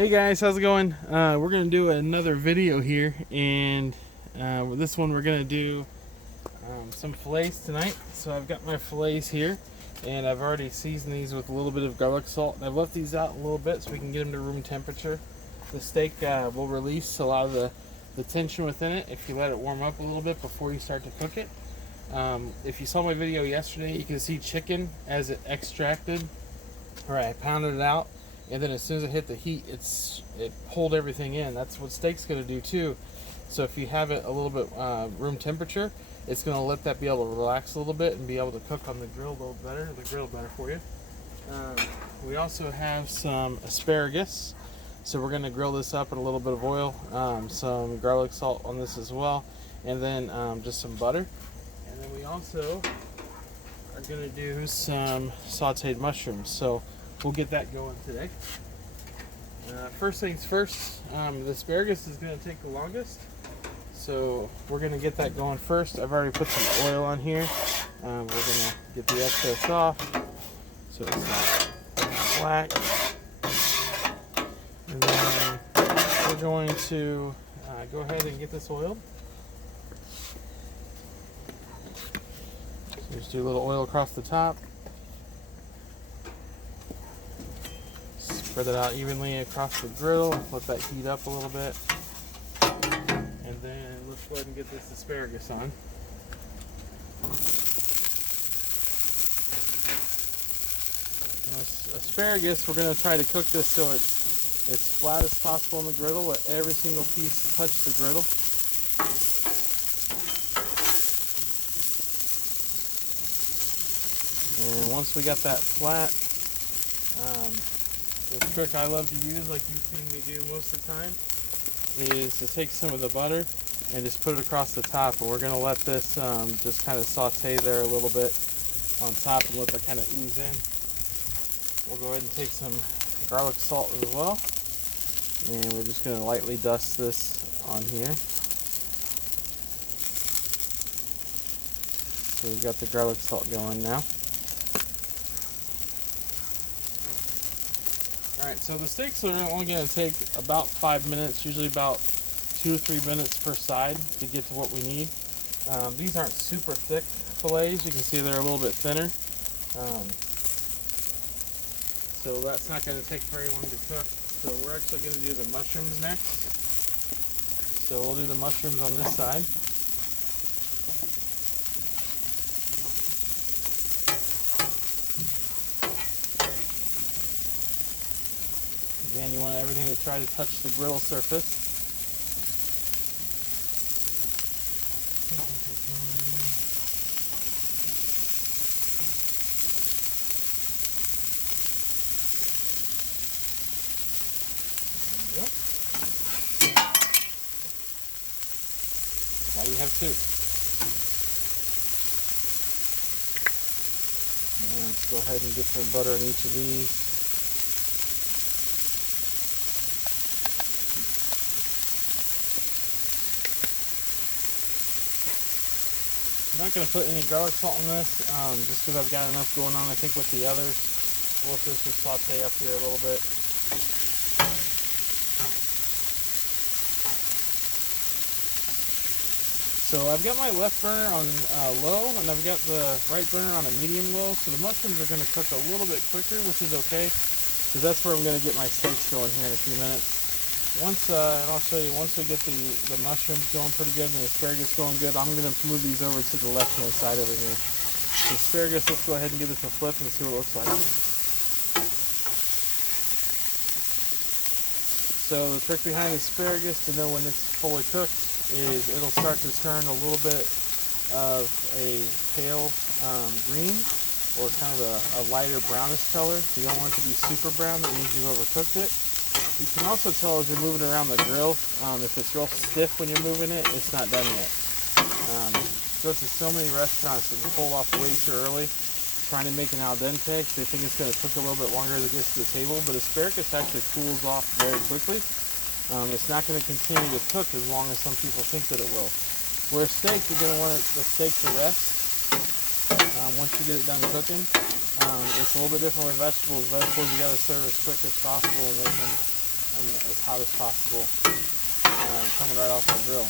Hey guys, how's it going? We're gonna do another video here, and this one we're gonna do some fillets tonight. So I've got my fillets here, and I've already seasoned these with a little bit of garlic salt, and I've left these out a little bit so we can get them to room temperature. The steak will release a lot of the tension within it if you let it warm up a little bit before you start to cook it. If you saw my video yesterday, you can see chicken as it extracted, or I pounded it out. And then as soon as it hit the heat, it pulled everything in. That's what steak's going to do too. So if you have it a little bit room temperature, it's going to let that be able to relax a little bit and be able to cook on the grill a little better. The grill better for you. We also have some asparagus. So we're going to grill this up in a little bit of oil, some garlic salt on this as well, and then just some butter. And then we also are going to do some sauteed mushrooms. So we'll get that going today. First things first, the asparagus is going to take the longest, so we're going to get that going first. I've already put some oil on here. We're going to get the excess off so it's not black. And then we're going to go ahead and get this oiled. So just do a little oil across the top. Spread it out evenly across the griddle, let that heat up a little bit, and then let's go ahead and get this asparagus on. Now, asparagus, we're going to try to cook this so it's as flat as possible on the griddle. Let every single piece touch the griddle. And once we got that flat, the trick I love to use, like you've seen me do most of the time, is to take some of the butter and just put it across the top. And we're going to let this just kind of saute there a little bit on top and let that kind of ooze in. We'll go ahead and take some garlic salt as well. And we're just going to lightly dust this on here. So we've got the garlic salt going now. Alright, so the steaks are only going to take about 5 minutes, usually about 2 or 3 minutes per side to get to what we need. These aren't super thick fillets. You can see they're a little bit thinner. So that's not going to take very long to cook. So we're actually going to do the mushrooms next. So we'll do the mushrooms on this side. Again, you want everything to try to touch the griddle surface. There we go. Now you have two. And let's go ahead and get some butter on each of these. I'm not going to put any garlic salt in this, just because I've got enough going on, I think, with the others. We'll let this just saute up here a little bit. So I've got my left burner on low, and I've got the right burner on a medium low. So the mushrooms are going to cook a little bit quicker, which is okay, because that's where I'm going to get my steaks going here in a few minutes. And I'll show you, once we get the mushrooms going pretty good and the asparagus going good, I'm going to move these over to the left-hand side over here. The asparagus, let's go ahead and give this a flip and see what it looks like. So the trick behind asparagus to know when it's fully cooked is it'll start to turn a little bit of a pale green, or kind of a lighter brownish color. So you don't want it to be super brown, that means you've overcooked it. You can also tell as you're moving around the grill, if it's real stiff when you're moving it, it's not done yet. Go to so many restaurants that pull off way too early, trying to make an al dente. They think it's going to cook a little bit longer to get to the table, but asparagus actually cools off very quickly. It's not going to continue to cook as long as some people think that it will. Where steak, you're going to want the steak to rest once you get it done cooking. It's a little bit different with vegetables. Vegetables, you got to serve as quick as possible and they can as hot as possible, coming right off the grill.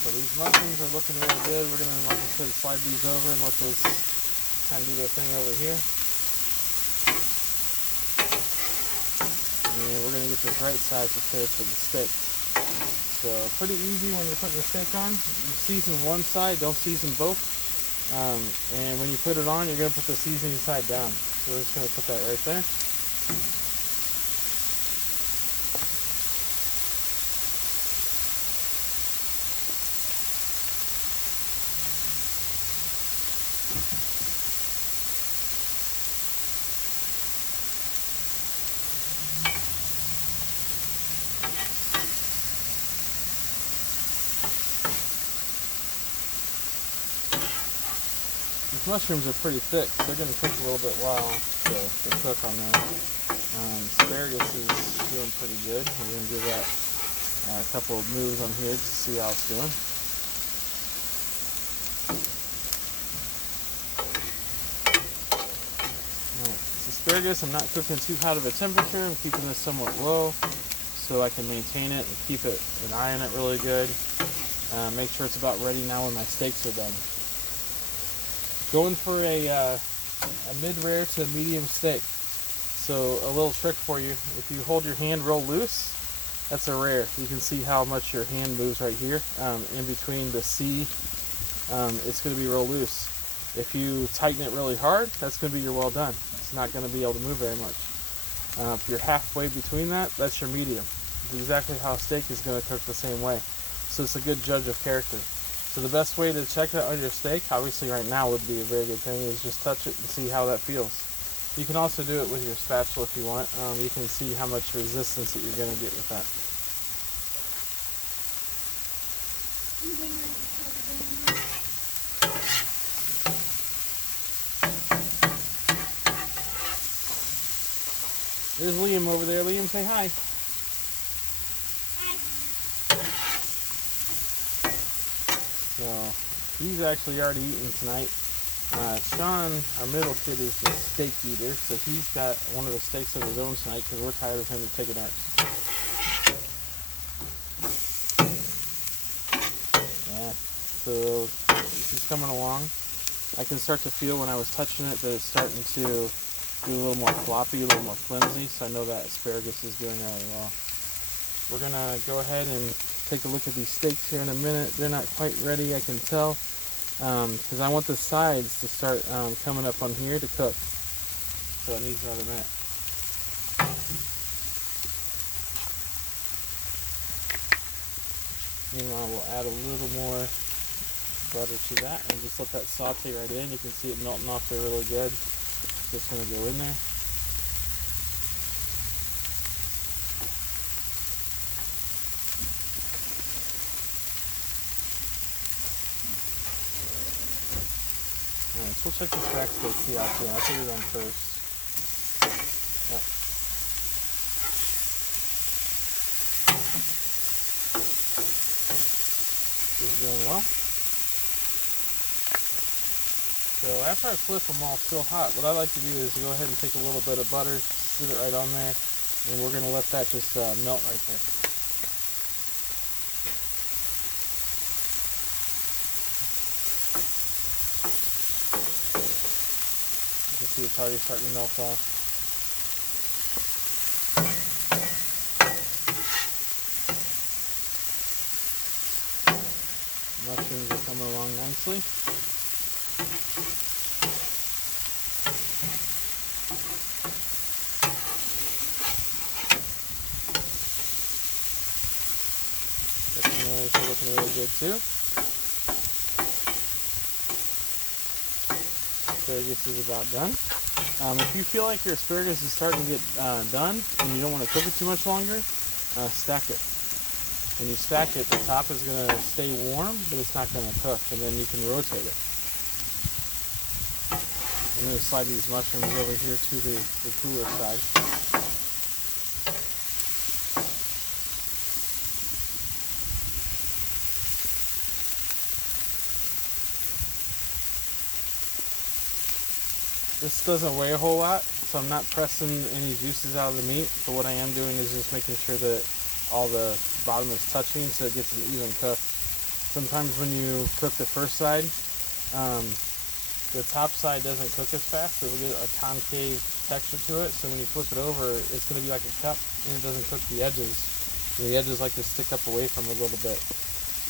So these mushrooms are looking really good. We're gonna, like I said, slide these over and let those kind of do their thing over here. And we're gonna get this right side prepared for the steak. So pretty easy when you're putting the steak on. You season one side, don't season both. And when you put it on, you're gonna put the seasoning side down. So we're just gonna put that right there. These mushrooms are pretty thick, so they're going to take a little bit while to cook on them. Asparagus is doing pretty good. We're going to give that a couple of moves on here to see how it's doing. Asparagus, I'm not cooking too hot of a temperature. I'm keeping this somewhat low so I can maintain it and keep it and eye on it really good. Make sure it's about ready now when my steaks are done. Going for a mid-rare to medium steak. So a little trick for you: if you hold your hand real loose, that's a rare. You can see how much your hand moves right here. In between the C, it's going to be real loose. If you tighten it really hard, that's going to be your well done. It's not going to be able to move very much. If you're halfway between that, that's your medium. It's exactly how a steak is going to cook the same way. So it's a good judge of character. So the best way to check that on your steak, obviously right now would be a very good thing, is just touch it and see how that feels. You can also do it with your spatula if you want. You can see how much resistance that you're going to get with that. There's Liam over there. Liam, say hi. So he's actually already eaten tonight. Sean, our middle kid, is the steak eater, so he's got one of the steaks of his own tonight because we're tired of him taking ours. Yeah, so this is coming along. I can start to feel when I was touching it that it's starting to do a little more floppy, a little more flimsy, so I know that asparagus is doing really well. We're going to go ahead and take a look at these steaks here in a minute. They're not quite ready, I can tell, because I want the sides to start coming up on here to cook. So it needs another minute. Meanwhile, we'll add a little more butter to that and just let that saute right in. You can see it melting off there really good. Just going to go in there. Alright, so we'll check this back steak tea out too. I'll put it on first. Yep. This is doing well. So after I flip them all still hot, what I like to do is go ahead and take a little bit of butter, sit it right on there, and we're going to let that just melt right there. You can see it's already starting to melt off. Mushrooms are coming along nicely. Asparagus are looking really good too. Asparagus is about done. If you feel like your asparagus is starting to get done and you don't want to cook it too much longer, stack it. When you stack it, the top is going to stay warm, but it's not going to cook, and then you can rotate it. I'm going to slide these mushrooms over here to the cooler side. This doesn't weigh a whole lot, So I'm not pressing any juices out of the meat, but what I am doing is just making sure that all the bottom is touching so it gets an even cook. Sometimes when you cook the first side, the top side doesn't cook as fast, so it'll get a concave texture to it. So when you flip it over, it's going to be like a cup, and it doesn't cook the edges. And the edges like to stick up away from it a little bit.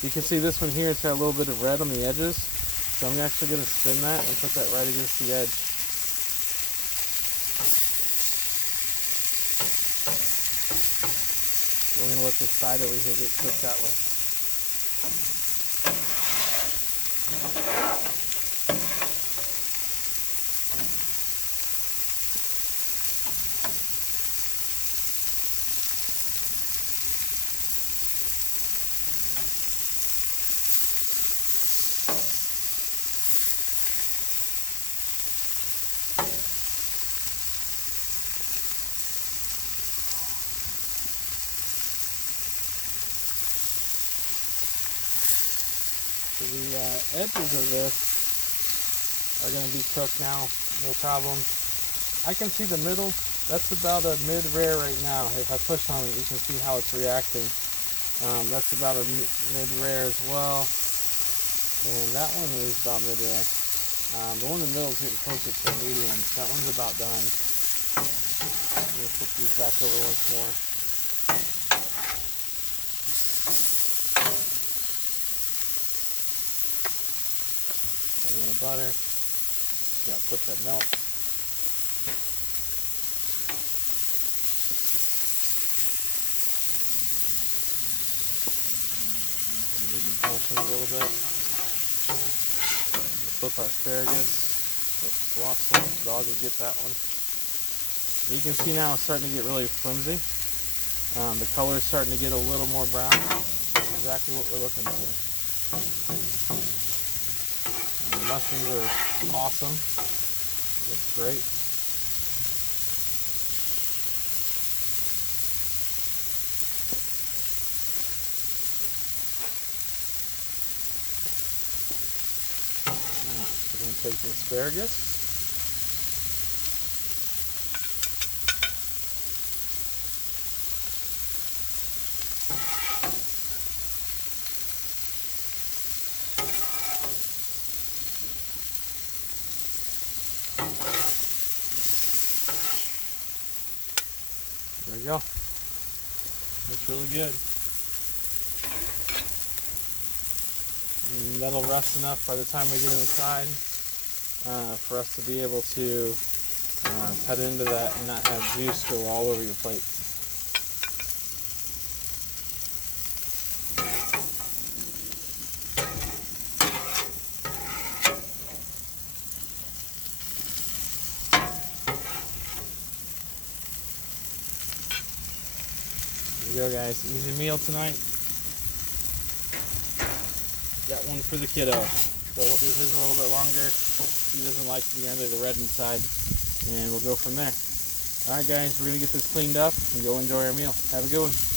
You can see this one here, it's got a little bit of red on the edges. So I'm actually going to spin that and put that right against the edge. We're going to let this side over here get cooked that way. So the edges of this are going to be cooked now, no problem. I can see the middle. That's about a mid-rare right now. If I push on it, you can see how it's reacting. That's about a mid-rare as well. And that one is about mid-rare. The one in the middle is getting closer to medium. So that one's about done. I'm going to flip these back over once more. A little butter. Gotta flip that melt. A little bit. Flip our asparagus. Oops, lost one. Dog will get that one. You can see now it's starting to get really flimsy. The color is starting to get a little more brown. That's exactly what we're looking for. And the mushrooms are awesome. They look great. We're going to take the asparagus. There we go. Looks really good. And that'll rest enough by the time we get inside for us to be able to cut into that and not have juice go all over your plate. There you go, guys. Easy meal tonight. Got one for the kiddo. So we'll do his a little bit longer. He doesn't like to be under the red inside. And we'll go from there. Alright guys, we're going to get this cleaned up and go enjoy our meal. Have a good one.